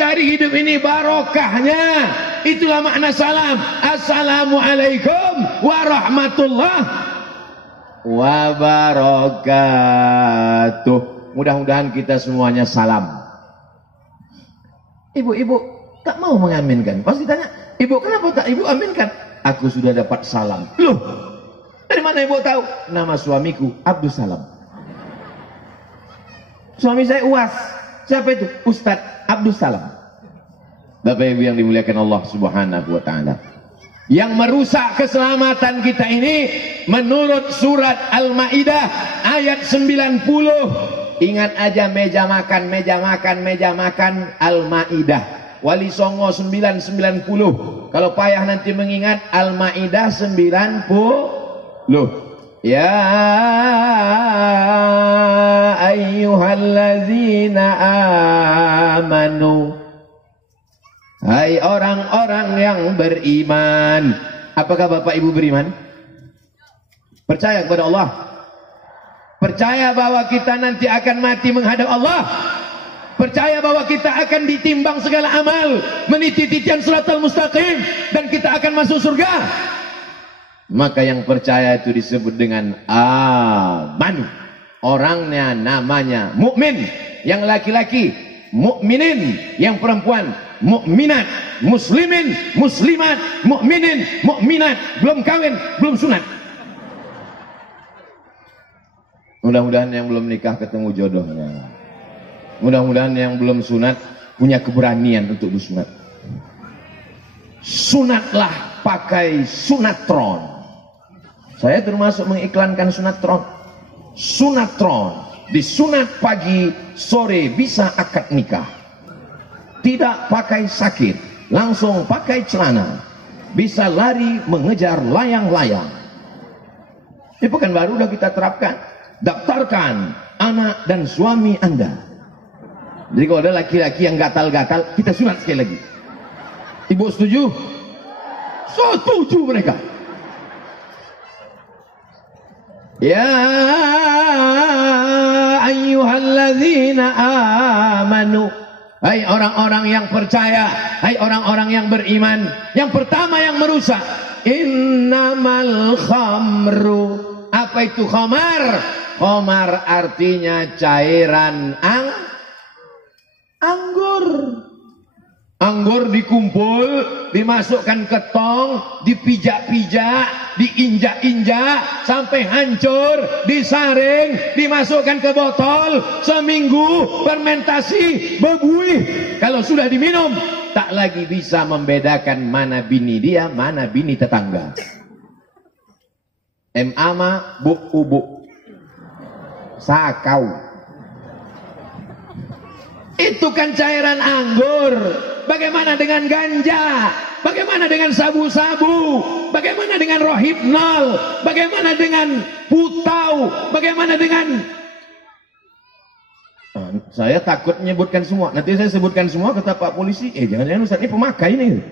cari hidup ini barokahnya. Itulah makna salam. Assalamualaikum warahmatullahi wabarakatuh. Mudah-mudahan kita semuanya salam. Ibu-ibu tak mau mengaminkan. Pas ditanya, ibu kenapa tak ibu aminkan? Aku sudah dapat salam. Loh, dari mana ibu tahu? Nama suamiku Abdul Salam. Suami saya UAS. Siapa itu? Ustadz Abdul Salam. Bapak Ibu yang dimuliakan Allah Subhanahu wa taala. Yang merusak keselamatan kita ini menurut surat Al-Maidah ayat 90. Ingat aja meja makan Al-Maidah. Wali Songo 990. Kalau payah nanti mengingat Al-Maidah 90. Ya ayyuhalladzina amanu, hai orang-orang yang beriman. Apakah Bapak Ibu beriman? Percaya kepada Allah? Percaya bahwa kita nanti akan mati menghadap Allah? Percaya bahwa kita akan ditimbang segala amal, meniti titian siratal mustaqim, dan kita akan masuk surga? Maka yang percaya itu disebut dengan amanu. Orangnya namanya mukmin. Yang laki-laki mukminin, yang perempuan mukminat, muslimin, muslimat, mukminin, mukminat, belum kawin, belum sunat. Mudah-mudahan yang belum nikah ketemu jodohnya. Mudah-mudahan yang belum sunat punya keberanian untuk bersunat. Sunatlah pakai sunatron. Saya termasuk mengiklankan sunatron. Sunatron, disunat pagi, sore bisa akad nikah. Tidak pakai sakit, langsung pakai celana. Bisa lari mengejar layang-layang. Di Pekanbaru sudah kita terapkan. Daftarkan anak dan suami Anda. Jadi kalau ada laki-laki yang gatal-gatal, kita sunat sekali lagi. Ibu setuju? Setuju mereka. Ya ayyuhalladzina amanu, hai orang-orang yang percaya, hai orang-orang yang beriman. Yang pertama yang merusak, innamal khamru. Apa itu khamar? Khamar artinya cairan anggur. Anggur dikumpul, dimasukkan ke tong, dipijak-pijak, diinjak-injak sampai hancur, disaring, dimasukkan ke botol, seminggu fermentasi, berbuih. Kalau sudah diminum, tak lagi bisa membedakan mana bini dia, mana bini tetangga. Mama buk-ubuk sakau. Itu kan cairan anggur. Bagaimana dengan ganja? Bagaimana dengan sabu-sabu? Bagaimana dengan rohipnol? Bagaimana dengan putau? Bagaimana dengan... saya takut menyebutkan semua. Nanti saya sebutkan semua, kata Pak Polisi, jangan-jangan Ustaz ini pemakai ini.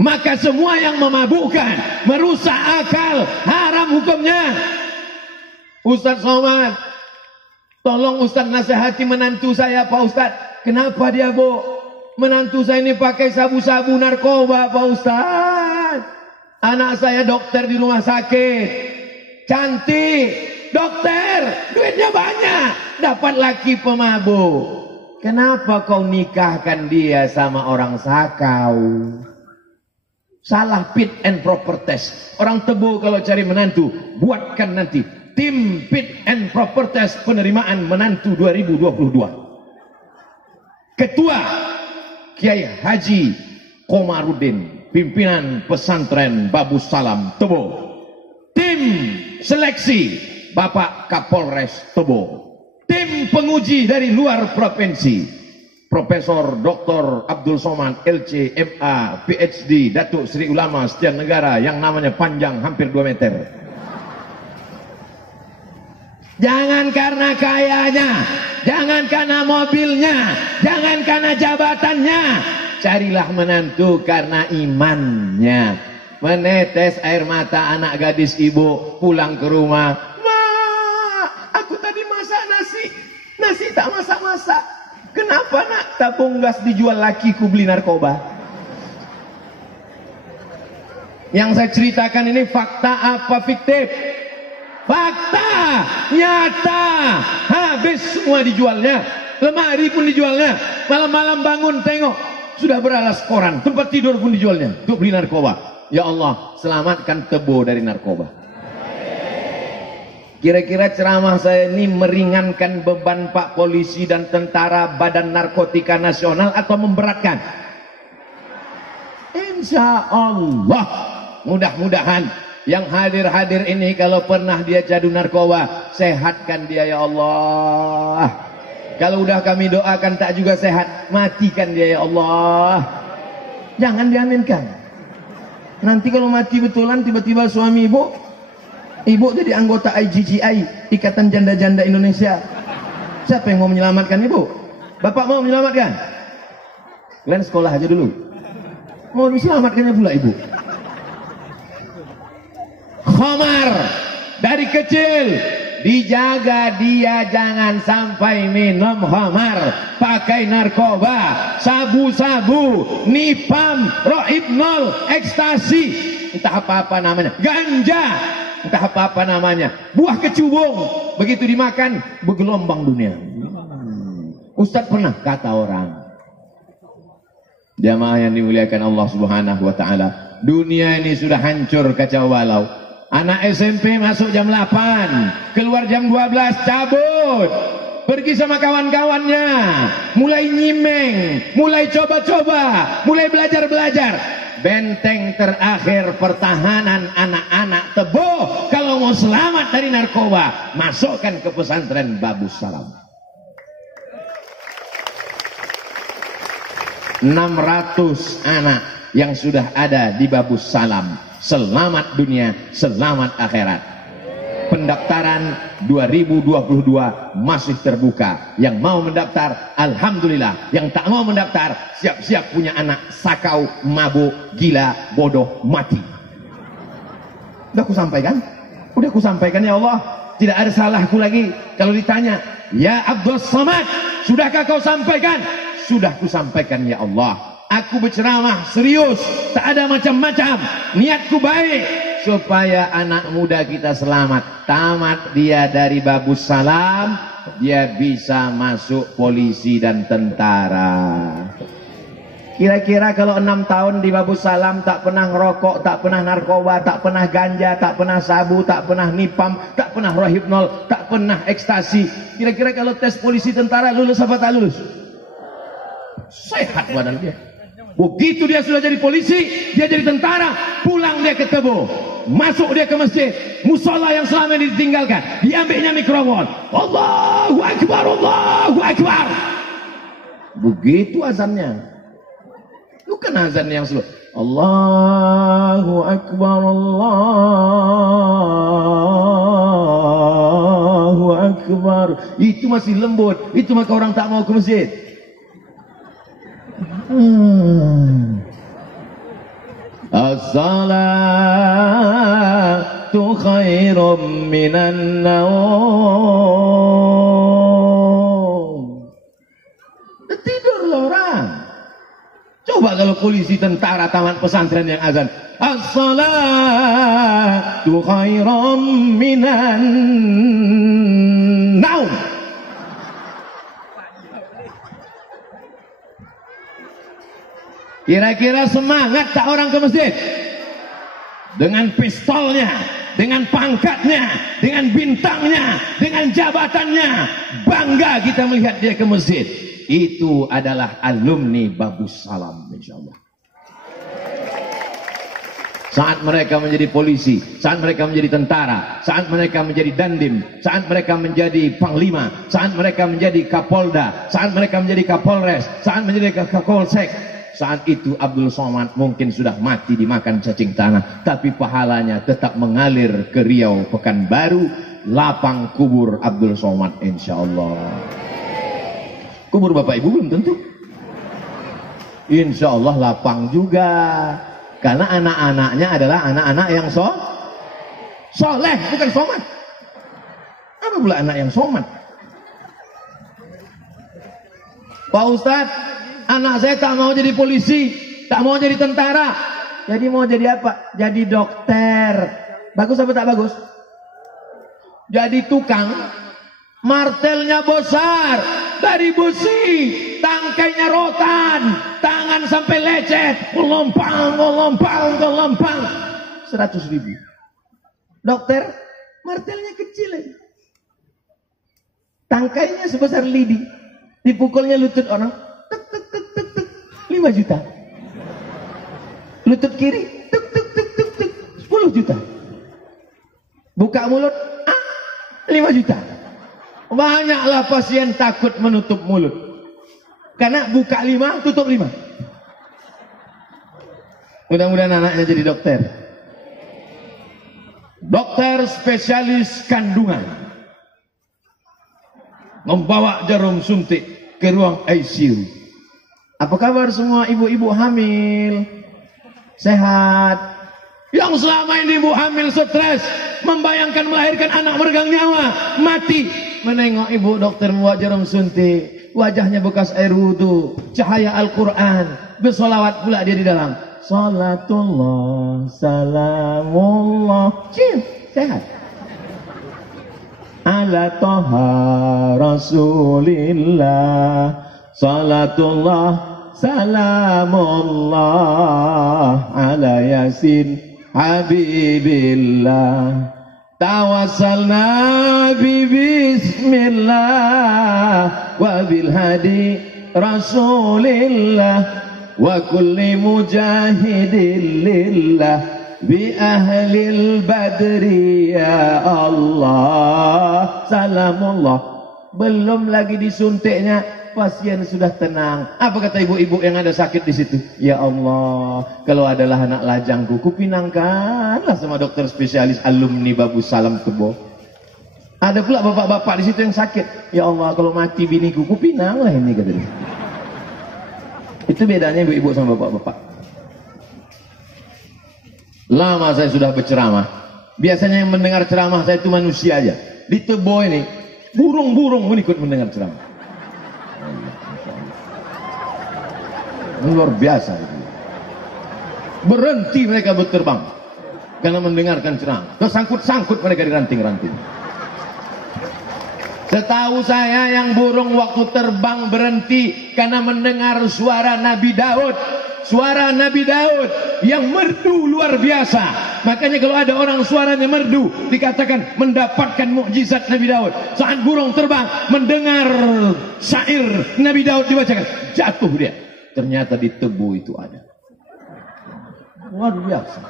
Maka semua yang memabukkan, merusak akal, haram hukumnya. Ustaz Somad, tolong Ustaz nasihati menantu saya Pak Ustaz. Kenapa dia Bu? Menantu saya ini pakai sabu-sabu narkoba Pak Ustaz. Anak saya dokter di rumah sakit, cantik, dokter, duitnya banyak, dapat laki pemabuk. Kenapa kau nikahkan dia sama orang sakau? Salah fit and proper test. Orang Tebo kalau cari menantu, buatkan nanti tim fit and proper test penerimaan menantu 2022. Ketua Kiai Haji Komarudin, pimpinan pesantren Babus Salam Tebo. Tim seleksi Bapak Kapolres Tebo. Tim penguji dari luar provinsi, Profesor Dr. Abdul Somad LC MA PhD Datuk Seri Ulama Setian Negara yang namanya panjang hampir 2 meter. Jangan karena kayanya, jangan karena mobilnya, jangan karena jabatannya. Carilah menantu karena imannya. Menetes air mata anak gadis ibu pulang ke rumah. Ma, aku tadi masak nasi tak tak masak-masak. Kenapa nak tabung gas dijual lakiku beli narkoba? Yang saya ceritakan ini fakta apa fiktif? Fakta, nyata. Habis semua dijualnya. Lemari pun dijualnya. Malam-malam bangun tengok, sudah beralas koran. Tempat tidur pun dijualnya untuk beli narkoba. Ya Allah, selamatkan Tebo dari narkoba. Kira-kira ceramah saya ini meringankan beban Pak Polisi dan tentara Badan Narkotika Nasional atau memberatkan? Insya Allah. Mudah-mudahan yang hadir-hadir ini kalau pernah dia jadu narkoba, sehatkan dia ya Allah. Kalau udah kami doakan tak juga sehat, matikan dia ya Allah. Jangan diaminkan. Nanti kalau mati betulan tiba-tiba suami ibu jadi anggota IGGI, Ikatan Janda-Janda Indonesia. Siapa yang mau menyelamatkan ibu? Bapak mau menyelamatkan? Kalian sekolah aja dulu. Mau diselamatkannya pula ibu. Khamar dari kecil dijaga dia jangan sampai minum khamar, pakai narkoba, sabu-sabu, nipam, rohipnol, ekstasi, entah apa-apa namanya, ganja, entah apa-apa namanya, buah kecubung, begitu dimakan bergelombang dunia. Ustadz pernah kata orang, jamaah yang dimuliakan Allah Subhanahu wa taala, dunia ini sudah hancur kacau balau. Anak SMP masuk jam 8, keluar jam 12 cabut, pergi sama kawan-kawannya, mulai nyimeng, mulai coba-coba, mulai belajar-belajar. Benteng terakhir pertahanan anak-anak Tebo kalau mau selamat dari narkoba, masukkan ke pesantren Babus Salam. 600 anak yang sudah ada di Babus Salam, selamat dunia, selamat akhirat. Pendaftaran 2022 masih terbuka. Yang mau mendaftar, alhamdulillah. Yang tak mau mendaftar, siap-siap punya anak sakau, mabuk, gila, bodoh, mati. Udah aku sampaikan? Udah aku sampaikan ya Allah. Tidak ada salahku lagi. Kalau ditanya, ya Abdul Samad, sudahkah kau sampaikan? Sudah ku sampaikan ya Allah. Aku berceramah serius, tak ada macam-macam. Niatku baik supaya anak muda kita selamat. Tamat dia dari Babus Salam, dia bisa masuk polisi dan tentara. Kira-kira kalau 6 tahun di Babus Salam tak pernah ngerokok, tak pernah narkoba, tak pernah ganja, tak pernah sabu, tak pernah nipam, tak pernah rohipnol, tak pernah ekstasi. Kira-kira kalau tes polisi tentara lulus apa tak lulus? Sehat badan dia. Begitu dia sudah jadi polisi, dia jadi tentara, pulang dia ke Tebo, masuk dia ke masjid, musola yang selama ini ditinggalkan, diambilnya mikrofon, Allahu Akbar, Allahu Akbar. Begitu azannya. Bukan azan yang slow. Allahu Akbar, Allahu Akbar. Itu masih lembut, itu maka orang tak mau ke masjid. As-salatu khairum minan naum. Tidurlah orang. Coba kalau polisi, tentara, tamat pesantren yang azan, as-salatu khairum minan naum. Kira-kira semangat tak orang ke masjid? Dengan pistolnya, dengan pangkatnya, dengan bintangnya, dengan jabatannya, bangga kita melihat dia ke masjid. Itu adalah alumni Babus Salam, insyaallah. Saat mereka menjadi polisi, saat mereka menjadi tentara, saat mereka menjadi dandim, saat mereka menjadi panglima, saat mereka menjadi kapolda, saat mereka menjadi kapolres, saat menjadi kapolsek, saat itu Abdul Somad mungkin sudah mati dimakan cacing tanah, tapi pahalanya tetap mengalir ke Riau, Pekanbaru, lapang kubur Abdul Somad, insyaallah. Kubur bapak ibu belum tentu, insyaallah lapang juga. Karena anak-anaknya adalah anak-anak yang soleh, bukan somat. Apa pula anak yang somat? Pak Ustadz, anak saya tak mau jadi polisi, tak mau jadi tentara. Jadi mau jadi apa? Jadi dokter. Bagus apa tak bagus? Jadi tukang, martelnya besar, dari besi, tangkainya rotan, tangan sampai lecet, gelompang, 100.000. Dokter, martelnya kecil aja. Tangkainya sebesar lidi, dipukulnya lutut orang, tek tek tek tek tek, 5 juta. Lutut kiri, tek tek tek tek tek, 10 juta. Buka mulut, 5 juta. Banyaklah pasien takut menutup mulut. Karena buka 5, tutup 5. Mudah-mudahan anaknya jadi dokter. Dokter spesialis kandungan. Membawa jarum suntik ke ruang ICU. Apa kabar semua ibu-ibu hamil? Sehat? Yang selama ini ibu hamil stres, membayangkan melahirkan anak meregang nyawa, mati. Menengok ibu dokter membawa jarum suntik, wajahnya bekas air wudu, cahaya Al-Quran, bersolawat pula dia di dalam. Salatullah, salamullah, sehat. Ala toha rasulillah, salatullah, salamullah, ala yasin Habibillah, tawassalna bi bismillah wa bil hadi rasulillah wa kulli mujahidin lillah bi ahlil badri ya Allah. Salamullah. Belum lagi disuntiknya, pasien sudah tenang. Apa kata ibu-ibu yang ada sakit di situ? Ya Allah, kalau adalah anak lajangku, kupinangkanlah sama dokter spesialis alumni Babu Salam Kebo. Ada pula bapak-bapak di situ yang sakit. Ya Allah, kalau mati biniku, kupinanglah ini katanya. Itu bedanya ibu-ibu sama bapak-bapak. Lama saya sudah berceramah. Biasanya yang mendengar ceramah saya itu manusia aja. Di Tebo ini, burung-burung pun ikut mendengar ceramah. Luar biasa itu. Berhenti mereka berterbang karena mendengarkan ceramah. Tersangkut-sangkut mereka di ranting-ranting. Setahu saya yang burung waktu terbang berhenti karena mendengar suara Nabi Daud. Suara Nabi Daud yang merdu luar biasa. Makanya kalau ada orang suaranya merdu, dikatakan mendapatkan mukjizat Nabi Daud. Saat burung terbang mendengar syair Nabi Daud dibacakan, jatuh dia. Ternyata di Tebu itu ada. Luar biasa.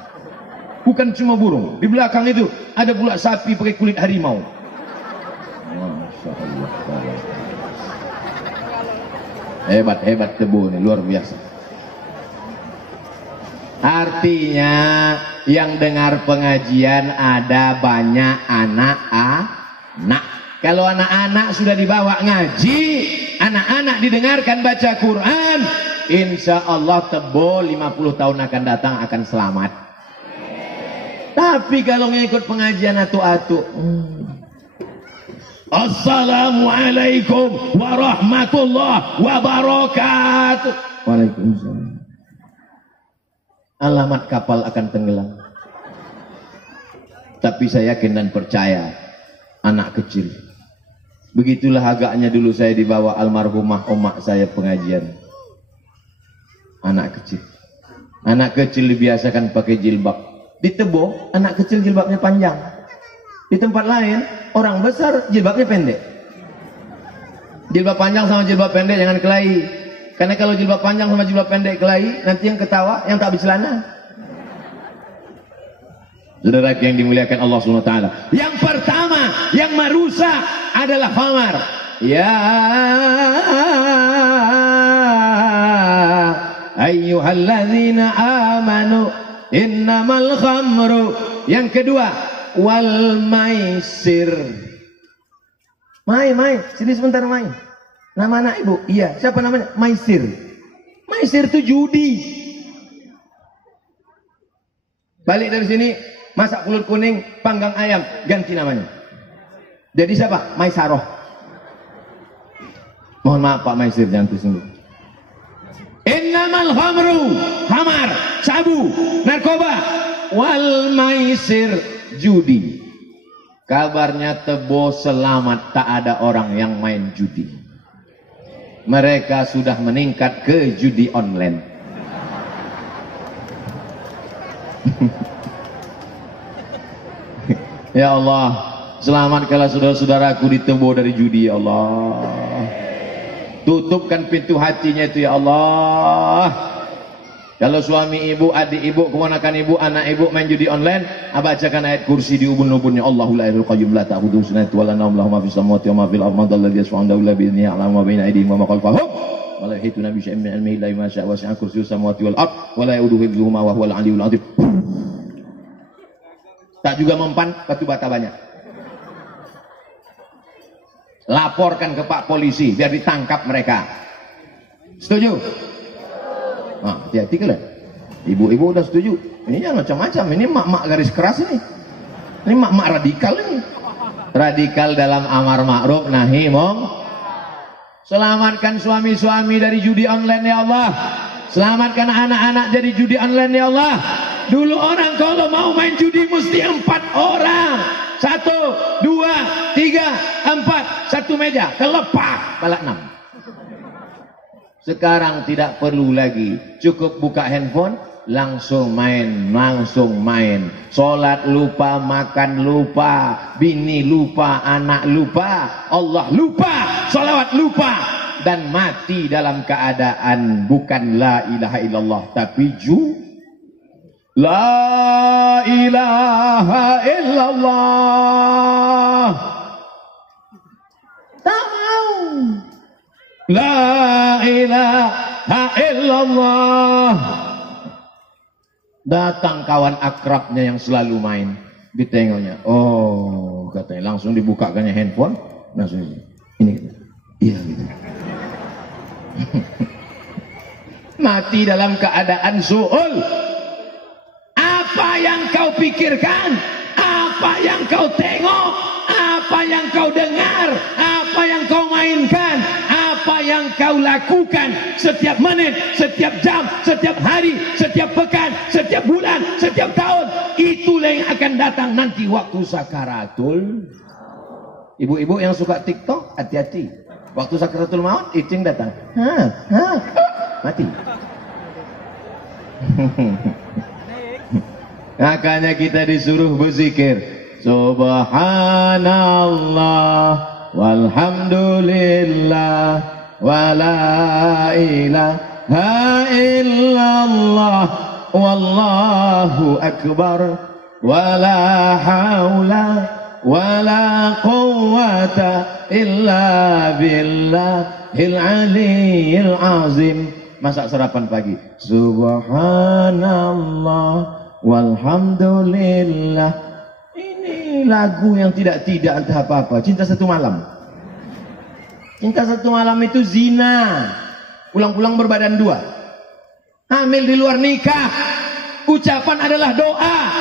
Bukan cuma burung. Di belakang itu ada pula sapi pakai kulit harimau. Masya Allah. Hebat-hebat Tebu ini. Luar biasa. Artinya yang dengar pengajian ada banyak anak-anak. Kalau anak-anak sudah dibawa ngaji, anak-anak didengarkan baca Quran, insya Allah Tebo 50 tahun akan datang akan selamat. Tapi kalau ngikut pengajian atu-atu, Assalamualaikum warahmatullahi wabarakatuh. Waalaikumsalam. Alamat kapal akan tenggelam. Tapi saya yakin dan percaya, anak kecil. Begitulah agaknya dulu saya dibawa almarhumah omak saya pengajian. Anak kecil. Anak kecil dibiasakan pakai jilbab. Di Tebo, anak kecil jilbabnya panjang. Di tempat lain, orang besar jilbabnya pendek. Jilbab panjang sama jilbab pendek jangan kelahi. Karena kalau jilbab panjang sama jilbab pendek kelahi, nanti yang ketawa yang tak bercelana. Saudara yang dimuliakan Allah SWT. Yang pertama yang merusak adalah khamar. Ya ayyuhalladzina amanu innamal khamru. Yang kedua, wal maisir. Mai, sini sebentar Mai. Nama anak ibu? Iya. Siapa namanya? Maisir. Maisir itu judi. Balik dari sini, masak telur kuning, panggang ayam, ganti namanya. Jadi siapa? Maisaroh. Mohon maaf Pak Maisir, jangan tersinggung. Innamal khamru, khamar, sabu, narkoba, wal maisir, judi. Kabarnya Tebo selamat, tak ada orang yang main judi. Mereka sudah meningkat ke judi online. Ya Allah, selamatkanlah saudara-saudaraku di Tebo dari judi, ya Allah. Tutupkan pintu hatinya itu, ya Allah. Kalau suami ibu, adik ibu, keponakan ibu, anak ibu main judi online, bacakan ayat kursi di ubun-ubunnya. Allahu la ilaha qayyum la ta'khudhuhu sinatun wa la nawm, lahu ma fis samawati wa ma fil ardi, alladzi yasma'u la bi'idhnihi ya'lamu ma baina aydihim wa ma khalfahum wa la yuhituna bi syai'in min ilmihi illa bima syaa, wasi'a kursiyyuhu samawati wal ardh wa la ya'uduhu hifdhuhuma wa huwal 'aliyyul 'azim. Tak juga mempan, batu bata banyak. Laporkan ke Pak Polisi biar ditangkap mereka. Setuju? Nah, hati-hati kalian. Ibu-ibu udah setuju. Ini yang macam-macam. Ini mak-mak garis keras ini. Ini mak-mak radikal ini. Radikal dalam amar ma'ruf nahi mung. Selamatkan suami-suami dari judi online, ya Allah. Selamatkan anak-anak dari judi online, ya Allah. Dulu orang kalau mau main judi mesti 4 orang. 1, 2, 3, 4. Satu meja. Kelepak. Balak 6. Sekarang tidak perlu lagi. Cukup buka handphone, langsung main, langsung main. Sholat lupa, makan lupa, bini lupa, anak lupa, Allah lupa, sholawat lupa. Dan mati dalam keadaan bukan la ilaha illallah, tapi la ilaha illallah. Tak mau. La ilaha illallah. Datang kawan akrabnya yang selalu main, ditengoknya. Oh, katanya langsung dibukakannya handphone, langsung ini. Iya gitu. Mati dalam keadaan su'ul. Apa yang kau pikirkan? Apa yang kau tengok? Apa yang kau dengar? Apa yang kau mainkan? Apa yang kau lakukan setiap menit, setiap jam, setiap hari, setiap pekan, setiap bulan, setiap tahun, itulah yang akan datang nanti waktu sakaratul. Ibu-ibu yang suka TikTok, hati-hati. Waktu sakaratul maut, icing datang. Mati. Makanya kita disuruh berzikir. Subhanallah walhamdulillah wala ilaha illallah wallahu akbar wala haula wala quwwata illa billahil aliyyil azim. Masak sarapan pagi. Subhanallah walhamdulillah. Ini lagu yang tidak entah apa-apa. Cinta Satu Malam. Cinta Satu Malam itu zina. Pulang-pulang berbadan 2. Hamil di luar nikah. Ucapan adalah doa.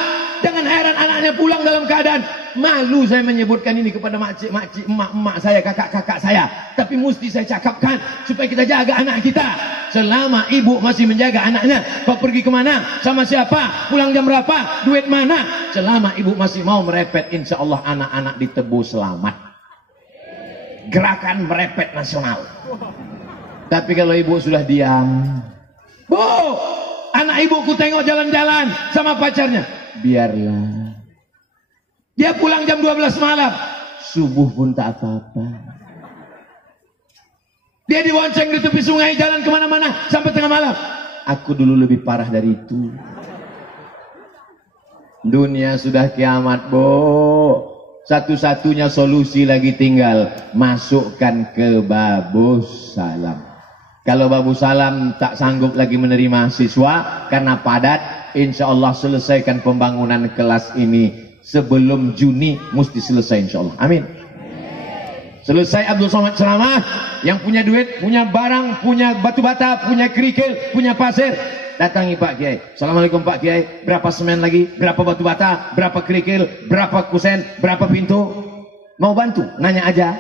Jangan heran anaknya pulang dalam keadaan malu. Saya menyebutkan ini kepada makcik, emak saya, kakak-kakak saya. Tapi mesti saya cakapkan supaya kita jaga anak kita. Selama ibu masih menjaga anaknya, kau pergi kemana, sama siapa, pulang jam berapa, duit mana. Selama ibu masih mau merepet, insya Allah anak-anak di Tebo selamat. Gerakan merepet nasional. Tapi kalau ibu sudah diam, anak ibuku tengok jalan-jalan sama pacarnya, biarlah. Dia pulang jam 12 malam, subuh pun tak apa-apa. Dia dibonceng di tepi sungai, jalan kemana-mana sampai tengah malam. Aku dulu lebih parah dari itu. Dunia sudah kiamat, Satu-satunya solusi lagi tinggal masukkan ke Babus Salam. Kalau Babus Salam tak sanggup lagi menerima siswa karena padat, insya Allah selesaikan pembangunan kelas ini sebelum Juni, mesti selesai insya Allah. Amin. Selesai Abdul Somad ceramah, yang punya duit, punya barang, punya batu bata, punya kerikil, punya pasir, datangi Pak Kiai. Assalamualaikum Pak Kiai, berapa semen lagi, berapa batu bata, berapa kerikil, berapa kusen, berapa pintu? Mau bantu? Nanya aja.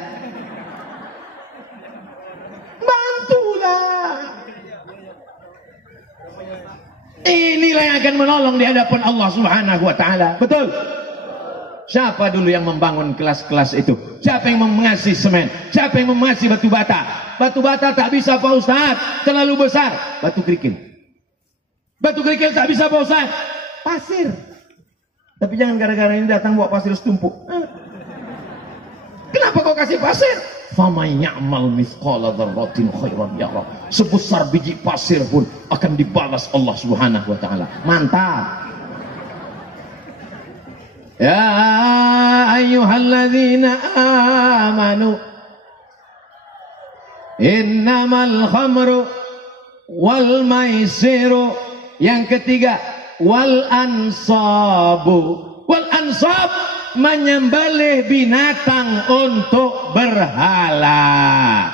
Inilah yang akan menolong di hadapan Allah Subhanahu wa taala. Betul? Siapa dulu yang membangun kelas-kelas itu? Siapa yang mengasih semen? Siapa yang mengasih batu bata? Batu bata tak bisa Pak Ustaz, terlalu besar. Batu kerikil. Batu kerikil tak bisa Pak Ustaz. Pasir. Tapi jangan gara-gara ini datang bawa pasir setumpuk. Kenapa kau kasih pasir? Faman ya'mal mithqala dzarratin khairan yarah. Sebesar biji pasir pun akan dibalas Allah Subhanahu wa taala. Mantap. Ya ayyuhalladzina amanu innamal khamru wal maisiru. Yang ketiga, wal ansabu. Wal ansab, menyembelih binatang untuk berhala.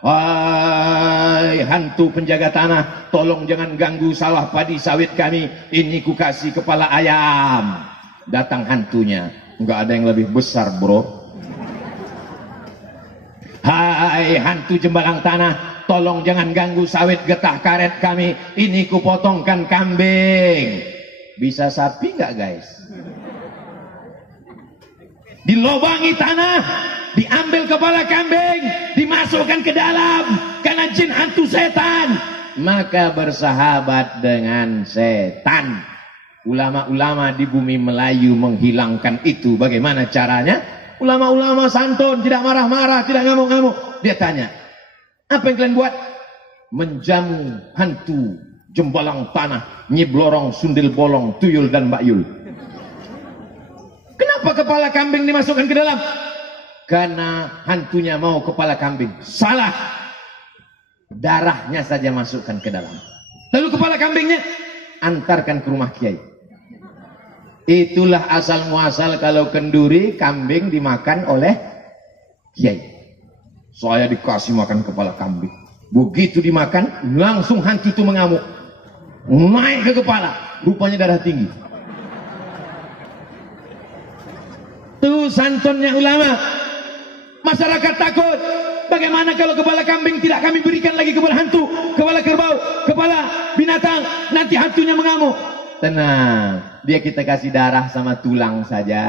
Wahai hantu penjaga tanah, tolong jangan ganggu sawah padi sawit kami. Ini ku kasih kepala ayam. Datang hantunya, enggak ada yang lebih besar bro. Hai hantu jembalang tanah, tolong jangan ganggu sawit getah karet kami. Ini ku potongkan kambing. Bisa sapi enggak guys? Dilobangi tanah, diambil kepala kambing, dimasukkan ke dalam karena jin hantu setan, maka bersahabat dengan setan. Ulama-ulama di bumi Melayu menghilangkan itu. Bagaimana caranya? Ulama-ulama santun, tidak marah-marah, tidak ngamuk-ngamuk. Dia tanya, apa yang kalian buat? Menjamu hantu jembalang tanah, nyiblorong, sundil bolong, tuyul dan mbak yul. Kenapa kepala kambing dimasukkan ke dalam? Karena hantunya mau kepala kambing. Salah. Darahnya saja masukkan ke dalam. Lalu kepala kambingnya antarkan ke rumah kiai. Itulah asal muasal kalau kenduri kambing dimakan oleh kiai. Saya dikasih makan kepala kambing. Begitu dimakan, langsung hantu itu mengamuk. Naik ke kepala, rupanya darah tinggi. Tuh santunnya ulama. Masyarakat takut. Bagaimana kalau kepala kambing tidak kami berikan lagi kepada hantu, kepala kerbau, kepala binatang, nanti hantunya mengamuk. Tenang, dia kita kasih darah sama tulang saja.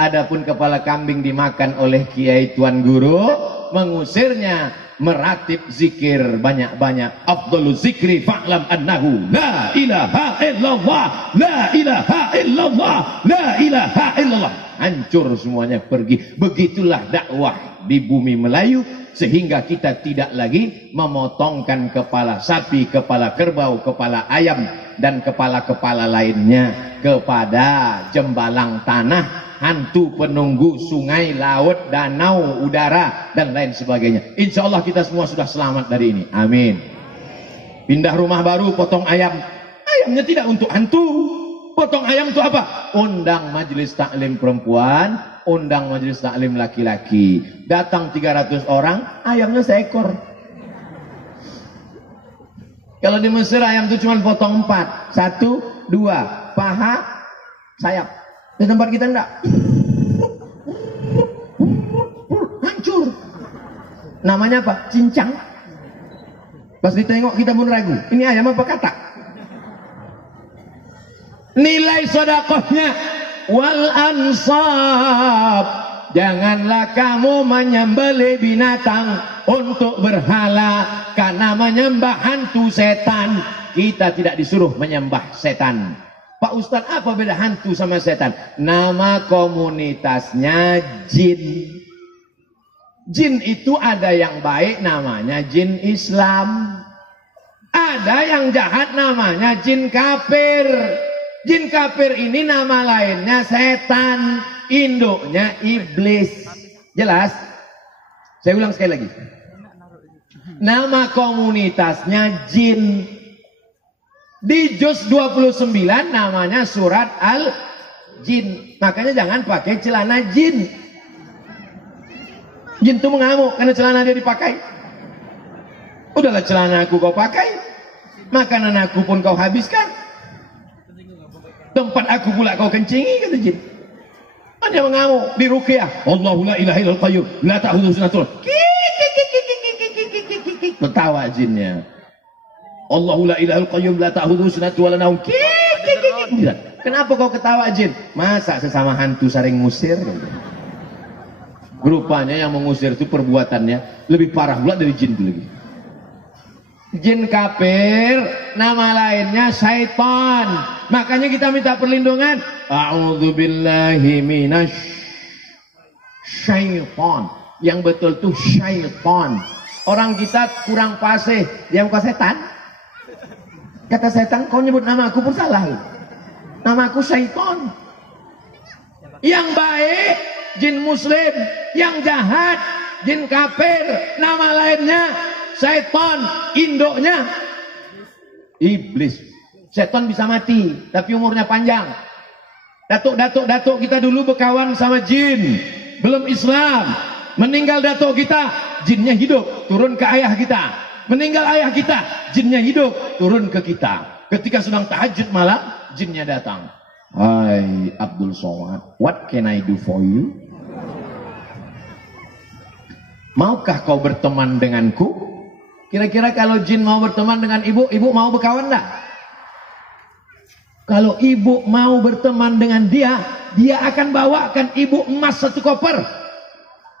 Adapun kepala kambing dimakan oleh kiai tuan guru, mengusirnya meratib zikir banyak-banyak. Afdhalu zikri fa'lam annahu la ilaha illallah, la ilaha illallah, la ilaha illallah. Hancur semuanya, pergi. Begitulah dakwah di bumi Melayu, sehingga kita tidak lagi memotongkan kepala sapi, kepala kerbau, kepala ayam, dan kepala-kepala lainnya kepada jembalang tanah, hantu penunggu sungai, laut, danau, udara, dan lain sebagainya. Insya Allah kita semua sudah selamat dari ini. Amin. Pindah rumah baru, potong ayam. Ayamnya tidak untuk hantu. Potong ayam itu apa? Undang majelis taklim perempuan, undang majelis taklim laki-laki. Datang 300 orang, ayamnya seekor. Kalau di Mesir ayam itu cuma potong 4. 1, 2, paha, sayap. Di tempat kita enggak. Hancur. Namanya apa? Cincang. Pas ditengok kita pun ragu. Ini ayam apa katak? Nilai sedekahnya wal ansab. Janganlah kamu menyembelih binatang untuk berhala, karena menyembah hantu setan. Kita tidak disuruh menyembah setan. Pak Ustadz, apa beda hantu sama setan? Nama komunitasnya jin. Jin itu ada yang baik, namanya jin Islam. Ada yang jahat, namanya jin kafir. Jin kafir ini nama lainnya setan, induknya iblis. Jelas? Saya ulang sekali lagi. Nama komunitasnya jin. Di juz 29 namanya surat Al-Jin. Makanya jangan pakai celana jin. Jin itu mengamuk karena celana dia dipakai. Udahlah, celana aku kau pakai, makanan aku pun kau habiskan, tempat aku pula kau kencingi, kata jin. Hanya mengamuk di ruqyah. Allahu la ilaha illal qayyum la ta'khudhuhu sinatun. Ketawa jinnya. Allahu la ilahul qayyum la ta'khudhuhu sinatun wa la naum. Kenapa kau ketawa jin? Masa sesama hantu saling ngusir? Rupanya yang mengusir itu perbuatannya lebih parah pula dari jin itu lagi. Jin kafir, nama lainnya syaitan. Makanya kita minta perlindungan. A'udzubillahi minasy syaitan. Yang betul tuh syaitan. Orang kita kurang fasih, dia muka setan. Kata setan, kau nyebut nama aku pun salah. Nama aku syaitan. Yang baik jin muslim, yang jahat jin kafir, nama lainnya syaitan, induknya iblis. Setan bisa mati tapi umurnya panjang. Datuk kita dulu berkawan sama jin, belum Islam. Meninggal datuk kita, jinnya hidup, turun ke ayah kita. Meninggal ayah kita, jinnya hidup, turun ke kita. Ketika sedang tahajud malam, jinnya datang. Hai Abdul Somad, what can I do for you? Maukah kau berteman denganku? Kira-kira kalau jin mau berteman dengan ibu, ibu mau berkawan enggak? Kalau ibu mau berteman dengan dia, dia akan bawakan ibu emas 1 koper.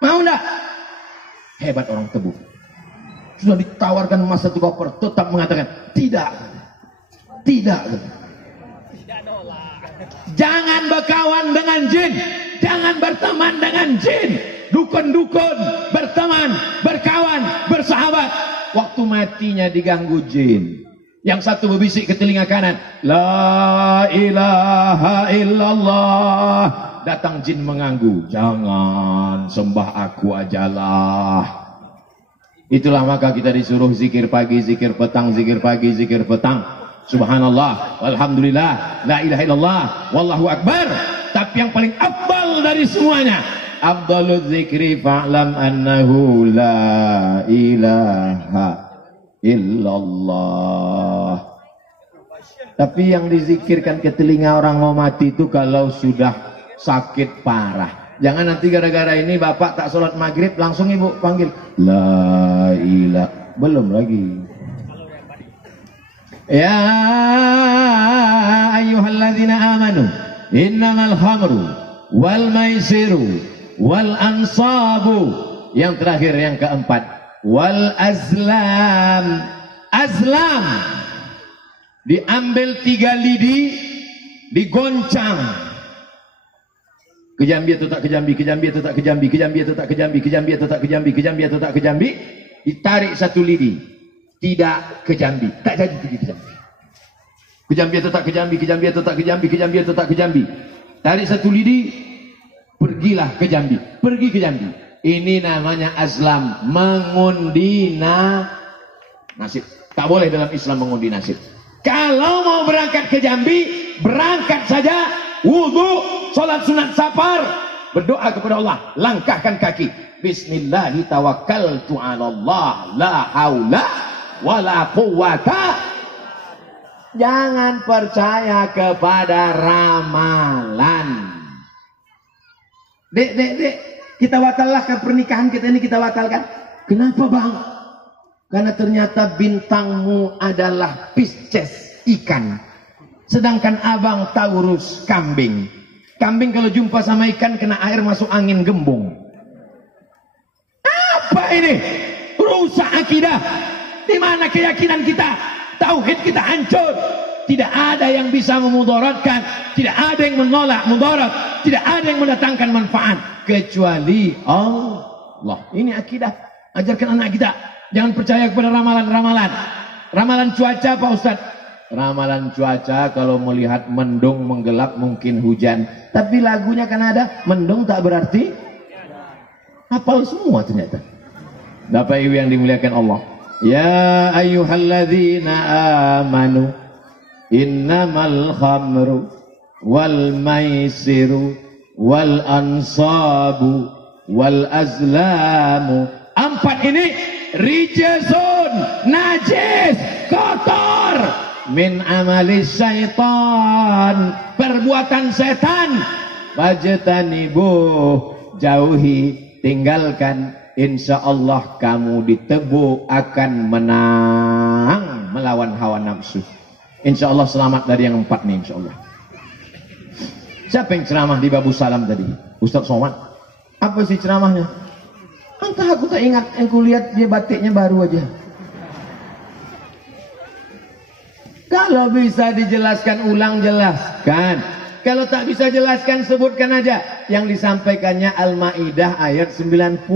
Mau enggak? Hebat orang Tebu. Sudah ditawarkan emas 1 koper, tetap mengatakan tidak. Tidak. Jangan berkawan dengan jin, jangan berteman dengan jin. Dukun-dukun, berteman, berkawan, bersahabat. Waktu matinya diganggu jin. Yang satu berbisik ke telinga kanan, la ilaha illallah. Datang jin mengganggu, jangan sembah aku ajalah. Itulah maka kita disuruh zikir pagi, zikir petang, zikir pagi, zikir petang. Subhanallah, walhamdulillah, la ilaha illallah, wallahu akbar. Tapi yang paling afdal dari semuanya, afdalul zikri fa'lam annahu la ilaha illallah. Tapi yang dizikirkan ke telinga orang mau mati itu kalau sudah sakit parah. Jangan nanti gara-gara ini bapak tak sholat maghrib langsung ibu panggil la ilaha, belum lagi. Ya ayyuhalladzina amanu innamal khamru wal maisiru wal ansabu. Yang terakhir, yang keempat, wal azlam. Azlam diambil 3 lidi, digoncang. Kejambi atau tak kejambi, kejambi atau tak kejambi, kejambi atau tak kejambi, kejambi atau tak kejambi, kejambi atau tak kejambi. Ditarik 1 lidi, tidak kejambi, tak jadi pergi kejambi. Kejambi atau tak kejambi, kejambi atau tak kejambi, kejambi atau tak kejambi. Tarik 1 lidi, pergilah ke Jambi, pergi ke Jambi. Ini namanya azlam, mengundi nasib. Tak boleh dalam Islam mengundi nasib. Kalau mau berangkat ke Jambi, berangkat saja, wudu, sholat sunat safar, berdoa kepada Allah, langkahkan kaki. Bismillahi tawakkaltu 'ala Allah, la haula wala quwwata. Jangan percaya kepada ramalan. Dek, kita batallah ke pernikahan kita ini, kita batalkan. Kenapa bang? Karena ternyata bintangmu adalah Pisces, ikan. Sedangkan abang Taurus, kambing. Kambing kalau jumpa sama ikan kena air masuk angin gembung. Apa ini? Rusak akidah. Di mana keyakinan kita? Tauhid kita hancur. Tidak ada yang bisa memudaratkan, tidak ada yang menolak mudarat, tidak ada yang mendatangkan manfaat kecuali Allah. Ini akidah. Ajarkan anak kita, jangan percaya kepada ramalan-ramalan. Ramalan cuaca Pak Ustaz. Ramalan cuaca kalau melihat mendung menggelap mungkin hujan. Tapi lagunya kan ada, mendung tak berarti hafal semua ternyata. Bapak Ibu yang dimuliakan Allah. Ya ayyuhalladzina amanu innamal khamru wal maisiru wal ansabu wal azlamu. 4 ini rijsun, najis, kotor, min amali syaitan, perbuatan setan. Fajtanibuh, jauhi, tinggalkan. insya Allah kamu ditebu akan menang melawan hawa nafsu. Insya Allah selamat dari yang 4 nih, insya Allah. Siapa yang ceramah di Babu Salam tadi? Ustaz Somad. Apa sih ceramahnya? Entah, aku tak ingat. Yang kulihat dia batiknya baru aja. Kalau bisa dijelaskan ulang, jelaskan. Kalau tak bisa jelaskan, sebutkan aja. Yang disampaikannya Al-Ma'idah ayat 90.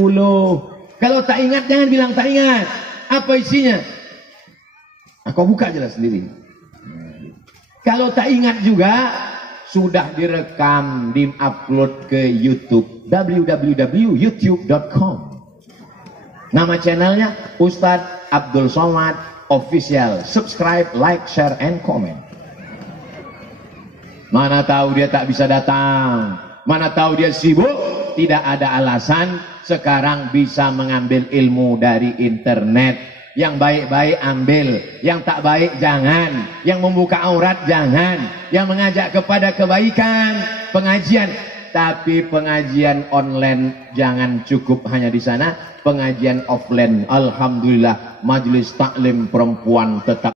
Kalau tak ingat, jangan bilang tak ingat. Apa isinya? Aku buka jelas sendiri. Kalau tak ingat juga, sudah direkam, di-upload ke YouTube. www.youtube.com. Nama channelnya Ustadz Abdul Somad Official. Subscribe, like, share, and comment. Mana tahu dia tak bisa datang, mana tahu dia sibuk. Tidak ada alasan. Sekarang bisa mengambil ilmu dari internet. Yang baik-baik ambil, yang tak baik jangan. Yang membuka aurat jangan. Yang mengajak kepada kebaikan, pengajian. Tapi pengajian online jangan cukup hanya di sana. Pengajian offline, alhamdulillah, majelis taklim perempuan tetap